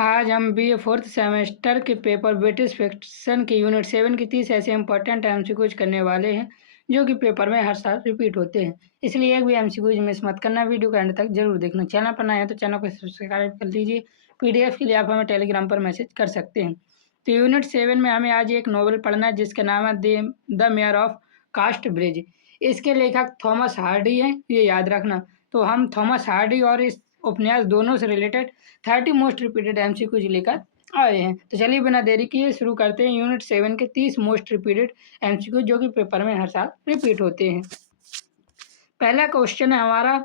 आज हम BA fourth semester के पेपर ब्रिटिश फिक्शन के यूनिट 7 की 30 ऐसे इंपॉर्टेंट एमसीक्यूज करने वाले हैं जो कि पेपर में हर साल रिपीट होते हैं। इसलिए एक भी एमसीक्यूज मिस मत करना, वीडियो के एंड तक जरूर देखना। चैनल पर नए हैं तो चैनल को सब्सक्राइब कर लीजिए। पीडीएफ के लिए आप हमें टेलीग्राम पर मैसेज कर सकते हैं। तो यूनिट 7 में हमें आज एक नॉवल पढ़ना है जिसका नाम है the mayor of Casterbridge. इसके लेखक थॉमस हार्डी हैं, ये याद रखना। तो हम थॉमस हार्डी और इस उपन्यास दोनों से रिलेटेड 30 मोस्ट रिपीटेड एमसीक्यूज लेकर आए हैं। तो चलिए बिना देरी किए शुरू करते हैं यूनिट 7 के 30 मोस्ट रिपीटेड एमसीक्यूज जो कि पेपर में हर साल रिपीट होते हैं। पहला क्वेश्चन है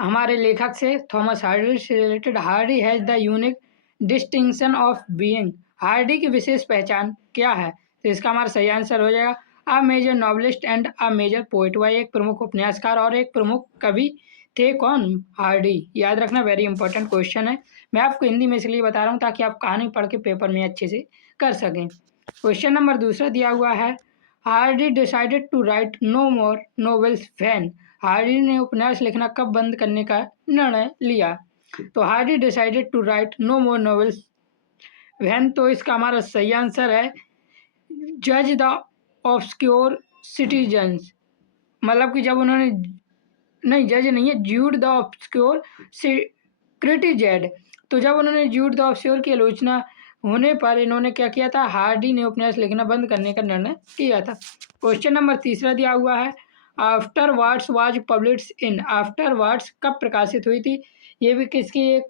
हमारे लेखक से, थॉमस हार्डी से related. Hardy has the unique distinction of being. Hardy की विशेष पहचान क्या है? तो इसका हमारा सही आंसर हो जाएगा a major novelist and a major poet. वह एक प्रमुख उपन्यासकार और एक प्रमुख कवि थे। कौन? हार्डी। याद रखना, वेरी इंपॉर्टेंट क्वेश्चन है। मैं आपको हिंदी में इसलिए बता रहा हूँ ताकि आप कहानी पढ़ के पेपर में अच्छे से कर सकें। क्वेश्चन नंबर दूसरा दिया हुआ है, Hardy decided to write no more novels when. Hardy ने उपन्यास लिखना कब बंद करने का निर्णय लिया? तो Hardy decided to write no more novels when, तो इसका हमारा सही आंसर है जज द ऑब्सक्योर सिटीजन्स। मतलब कि जब उन्होंने, नहीं जज नहीं है, ज्यूड द ऑब्सक्योर क्रिटिजेड। तो जब उन्होंने ज्यूड द ऑब्सक्योर की आलोचना होने पर इन्होंने क्या किया था? हार्डी ने उपन्यास लिखना बंद करने का निर्णय किया था। क्वेश्चन नंबर तीसरा दिया हुआ है, afterwards was published in. Afterwards कब प्रकाशित हुई थी? ये भी किसकी एक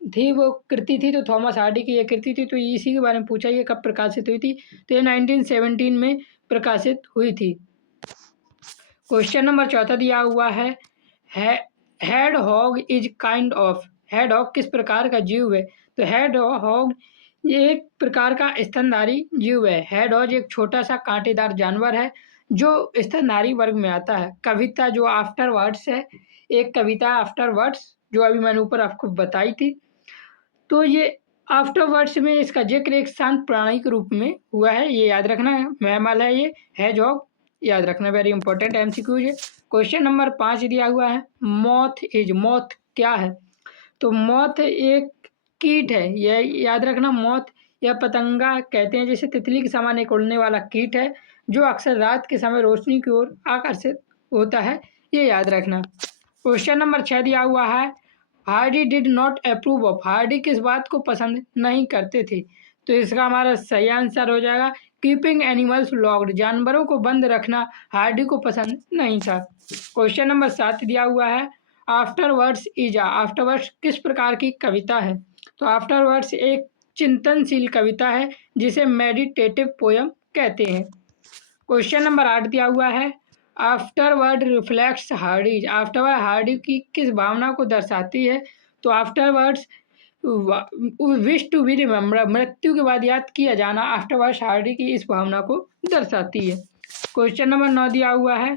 थी, वो कृति थी, तो थॉमस हार्डी की ये कृति थी। तो इसी के बारे में पूछा, ये कब प्रकाशित हुई थी? तो ये 1917 में प्रकाशित हुई थी। क्वेश्चन नंबर चौथा दिया हुआ है, hedgehog is kind of. Hedgehog किस प्रकार का जीव है? तो हेड हॉग ये एक प्रकार का स्तनधारी जीव है। हेड हॉग एक छोटा सा कांटेदार जानवर है जो स्तनधारी वर्ग में आता है। कविता जो आफ्टर वर्ड्स है, एक कविता आफ्टर वर्ड्स जो अभी मैंने ऊपर आपको बताई थी, तो ये आफ्टर वर्ड्स में इसका जिक्र एक शांत प्राणी के रूप में हुआ है। ये याद रखना है, मैमल है ये हेजहॉग, याद रखना, वेरी इंपॉर्टेंट एमसीक्यू है। क्वेश्चन नंबर 5 दिया हुआ है, मॉथ इज। मॉथ क्या है? तो मॉथ एक कीट है, यह याद रखना। मॉथ या पतंगा कहते हैं, जैसे तितली के समान एक उड़ने वाला कीट है जो अक्सर रात के समय रोशनी की ओर आकर्षित होता है, ये याद रखना। क्वेश्चन नंबर 6 दिया हुआ है, Hardy did not approve of. Hardy किस बात को पसंद नहीं करते थे? तो इसका हमारा सही आंसर हो जाएगा कीपिंग एनिमल्स लॉक्ड। जानवरों को बंद रखना हार्डी को पसंद नहीं था। क्वेश्चन नंबर 7 दिया हुआ है, after words is. After words किस प्रकार की कविता है? तो आफ्टर वर्ड्स एक चिंतनशील कविता है जिसे मेडिटेटिव पोयम कहते हैं। क्वेश्चन नंबर 8 दिया हुआ है, afterward reflects Hardy's. Afterward Hardy की किस भावना को दर्शाती है? तो afterwards wish to be remember. मृत्यु के बाद याद किया जाना आफ्टरवर्ड्स हार्डी की इस भावना को दर्शाती है। क्वेश्चन नंबर 9 दिया हुआ है,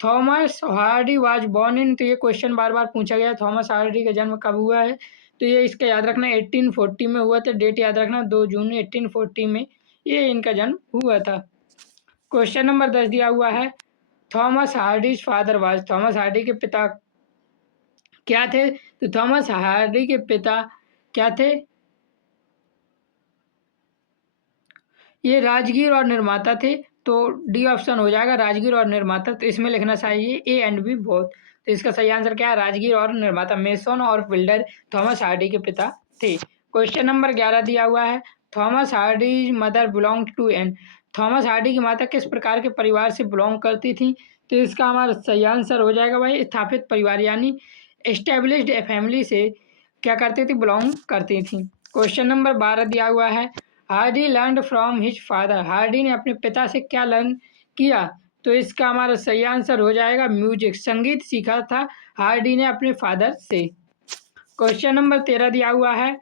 Thomas Hardy was born in. तो ये क्वेश्चन बार बार पूछा गया, थॉमस हार्डी का जन्म कब हुआ है? तो ये इसका याद रखना 1840 में हुआ था। डेट याद रखना 2 जून 1840 में ये इनका जन्म हुआ था। क्वेश्चन नंबर 10 दिया हुआ है, Thomas Hardy's father was. Thomas Hardy के पिता क्या थे? तो थॉमस हार्डी के पिता क्या थे? ये राजगीर और निर्माता थे। तो डी ऑप्शन हो जाएगा, राजगीर और निर्माता। तो इसमें लिखना चाहिए ए एंड बी बोथ। तो इसका सही आंसर क्या है? राजगीर और निर्माता। मेसन और बिल्डर थॉमस हार्डी के पिता थे। क्वेश्चन नंबर 11 दिया हुआ है, Thomas Hardy mother belong to an. Thomas Hardy की माता किस प्रकार के परिवार से बिलोंग करती थी? तो इसका हमारा सही आंसर हो जाएगा भाई, स्थापित परिवार, यानी एस्टेब्लिश्ड फैमिली से क्या करती थी? बिलोंग करती थी। क्वेश्चन नंबर 12 दिया हुआ है, Hardy learn from his father. Hardy ने अपने पिता से क्या लर्न किया? तो इसका हमारा सही आंसर हो जाएगा म्यूजिक। संगीत सीखा था हार्डी ने अपने फादर से। क्वेश्चन नंबर 13 दिया हुआ है,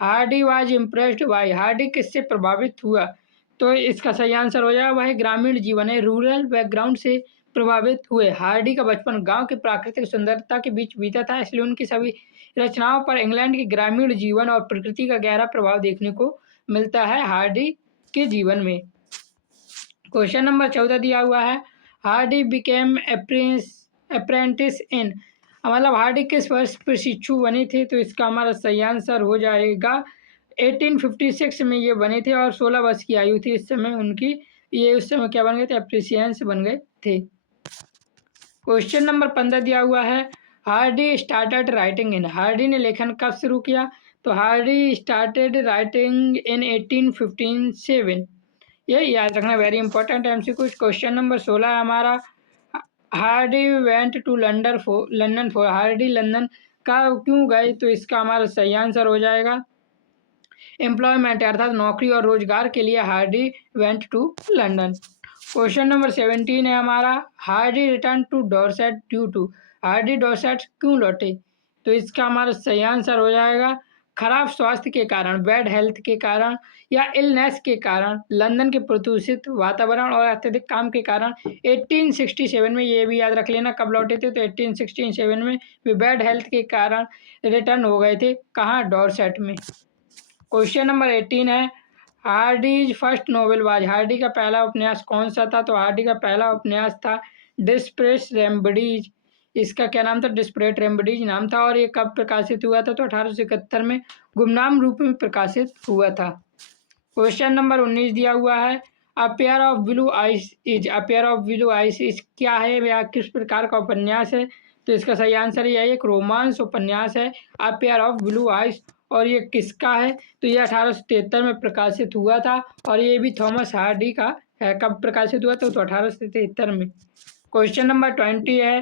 Hardy was impressed by. Hardy किससे प्रभावित हुआ? तो इसका सही आंसर हो जाएगा वह ग्रामीण जीवन है, रूरल बैकग्राउंड से प्रभावित हुए। हार्डी का बचपन गांव की प्राकृतिक सुंदरता के बीच बीता था, इसलिए उनकी सभी रचनाओं पर इंग्लैंड के ग्रामीण जीवन और प्रकृति का गहरा प्रभाव देखने को मिलता है हार्डी के जीवन में। क्वेश्चन नंबर 14 दिया हुआ है, हार्डी बिकेम अप्रेंटिस इन। मतलब हार्डी किस वर्ष प्रशिक्षु बने थे? तो इसका हमारा सही आंसर हो जाएगा 1856 में ये बने थे और 16 वर्ष की आयु थी इस समय उनकी। ये उस समय क्या बन गए थे? एप्रिसिएंस बन गए थे। क्वेश्चन नंबर 15 दिया हुआ है, Hardy started writing in. Hardy ने लेखन कब शुरू किया? तो हार्डी स्टार्टेड राइटिंग इन 1857। ये याद रखना, very important MCQ. Question number 16 है हमारा, Hardy went to London for. Hardy London का क्यों गए? तो इसका हमारा सही आंसर हो जाएगा एम्प्लॉयमेंट, अर्थात नौकरी और रोजगार के लिए Hardy went to London. Question number 17 है हमारा, Hardy return to Dorset due to. Hardy Dorset क्यों लौटे? तो इसका हमारा सही आंसर हो जाएगा खराब स्वास्थ्य के कारण, बैड हेल्थ के कारण या इलनेस के कारण, लंदन के प्रदूषित वातावरण और अत्यधिक काम के कारण। 1867 में, ये भी याद रख लेना कब लौटे थे, तो 1867 में वे बैड हेल्थ के कारण रिटर्न हो गए थे। कहाँ? डॉर्सेट में। क्वेश्चन नंबर 18 है, Hardy's first novel was. Hardy का पहला उपन्यास कौन सा था? तो हार्डी का पहला उपन्यास था डिस्प्रेस रेमडीज। इसका क्या नाम था? डिस्परेट रेमडीज नाम था। और ये कब प्रकाशित हुआ था? तो 1871 में गुमनाम रूप में प्रकाशित हुआ था। क्वेश्चन नंबर 19 दिया हुआ है, a pair of blue eyes is. A pair of blue eyes is क्या है या किस प्रकार का उपन्यास है? तो इसका सही आंसर ये है, एक रोमांस उपन्यास है a pair of blue eyes. और ये किसका है? तो ये 1873 में प्रकाशित हुआ था और ये भी थॉमस हार्डी का है। कब प्रकाशित हुआ था? तो 1873 में। क्वेश्चन नंबर 20 है,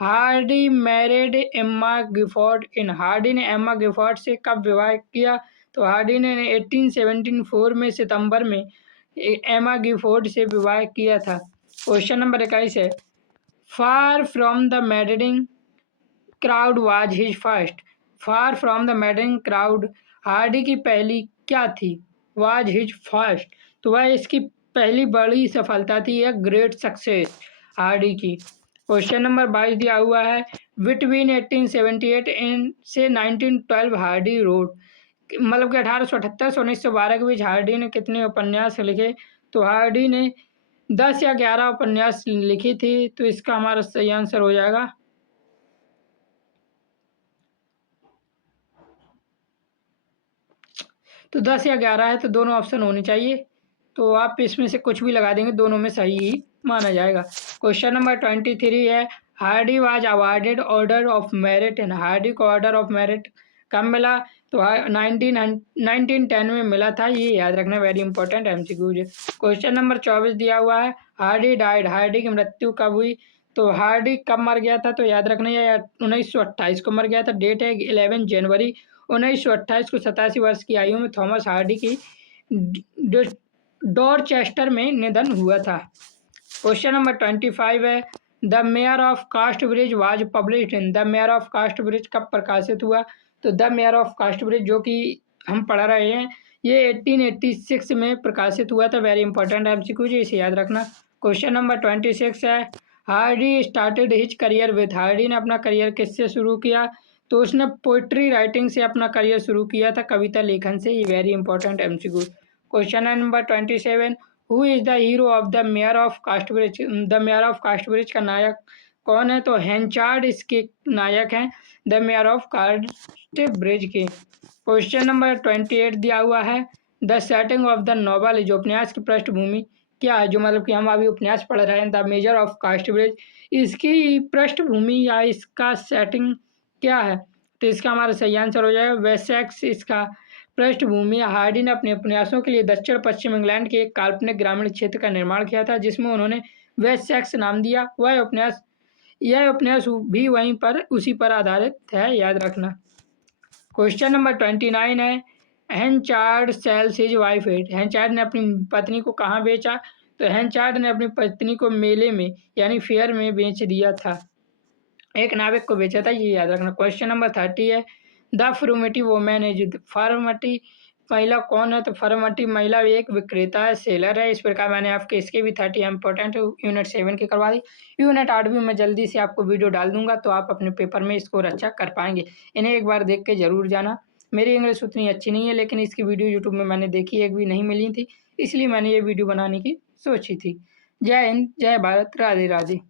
हार्डी मैरिड एम्मा गिफोर्ड इन। हार्डी ने एम्मा गिफोर्ड से कब विवाह किया? तो हार्डी ने 1874 में सितंबर में एम्मा गिफोर्ड से विवाह किया था। क्वेश्चन नंबर 21 है, far from the maddening crowd was his first. Far from the maddening crowd Hardy की पहली क्या थी? वाज हिज फर्स्ट, तो वह इसकी पहली बड़ी सफलता थी, एक ग्रेट सक्सेस हार्डी की। क्वेश्चन नंबर 22 दिया हुआ है, बिटवीन 1878 से 1912 हार्डी रोड। मतलब कि 1878 से 1912 के बीच हार्डी ने कितने उपन्यास लिखे? तो हार्डी ने 10 या 11 उपन्यास लिखी थी। तो इसका हमारा सही आंसर हो जाएगा, तो 10 या 11 है, तो दोनों ऑप्शन होने चाहिए। तो आप इसमें से कुछ भी लगा देंगे, दोनों में सही ही माना जाएगा। क्वेश्चन नंबर 23 है, Hardy was awarded order of merit and. Hardy को ऑर्डर ऑफ मेरिट कब मिला? तो 1910 में मिला था। ये याद रखना, वेरी इंपॉर्टेंट एमसीक्यूज है। क्वेश्चन नंबर 24 दिया हुआ है, हार्डी डाइड। हार्डी की मृत्यु कब हुई? तो हार्डी कब मर गया था? तो याद रखना, ये 1928 को मर गया था। डेट है 11 जनवरी 1928 को। 87 वर्ष की आयु में थॉमस हार्डी की डॉरचेस्टर में निधन हुआ था। क्वेश्चन नंबर 25 है, the mayor of Casterbridge was published in. The mayor of Casterbridge कब प्रकाशित हुआ? तो द मेयर ऑफ कास्टब्रिज, जो कि हम पढ़ रहे हैं, ये 1886 में प्रकाशित हुआ था। वेरी इंपॉर्टेंट एमसीक्यू जी, इसे याद रखना। क्वेश्चन नंबर 26 है, Hardy started his career with. Hardy ने अपना करियर किससे शुरू किया? तो उसने पोइट्री राइटिंग से अपना करियर शुरू किया था, कविता लेखन से। ये very important MCQ. Question number 27, who is the hero of the mayor of Casterbridge. The mayor of Casterbridge का नायक कौन है? तो हेंचार्ड इसके नायक हैं, द मेयर ऑफ कास्टब्रिज के। क्वेश्चन नंबर 28 दिया हुआ है, the setting of the novel is. उपन्यास की पृष्ठभूमि क्या है? जो मतलब कि हम अभी उपन्यास पढ़ रहे हैं, द मेजर ऑफ कास्टब्रिज, इसकी पृष्ठभूमि या इसका सेटिंग क्या है? तो इसका हमारा सही आंसर हो जाएगा वेसेक्स। इसका पृष्ठभूमि, हार्डी ने अपने उपन्यासों के लिए दक्षिण पश्चिम इंग्लैंड के एक काल्पनिक ग्रामीण क्षेत्र का निर्माण किया था, जिसमें उन्होंने वेसेक्स नाम दिया। यह उपन्यास भी वहीं पर उसी पर आधारित है, याद रखना। क्वेश्चन नंबर 29 है, हेंचार्ड सेल्स हिज वाइफ एट। हेंचार्ड ने अपनी पत्नी को कहाँ बेचा? तो हेंचार्ड ने अपनी पत्नी को मेले में यानी फेयर में बेच दिया था, एक नाविक को बेचा था, ये याद रखना। क्वेश्चन नंबर 30 है, द फ्रूमेटी वोमैन इज। फर्मटी महिला कौन है? तो फर्मटी महिला एक विक्रेता है, सेलर है। इस प्रकार मैंने आपके इसके भी 30 इंपॉर्टेंट यूनिट 7 की करवा दी। यूनिट 8 भी मैं जल्दी से आपको वीडियो डाल दूंगा, तो आप अपने पेपर में स्कोर अच्छा कर पाएंगे। इन्हें एक बार देख के जरूर जाना। मेरी इंग्लिश उतनी अच्छी नहीं है, लेकिन इसकी वीडियो यूट्यूब में मैंने देखी, एक भी नहीं मिली थी, इसलिए मैंने ये वीडियो बनाने की सोची थी। जय हिंद, जय भारत, राधे राधे।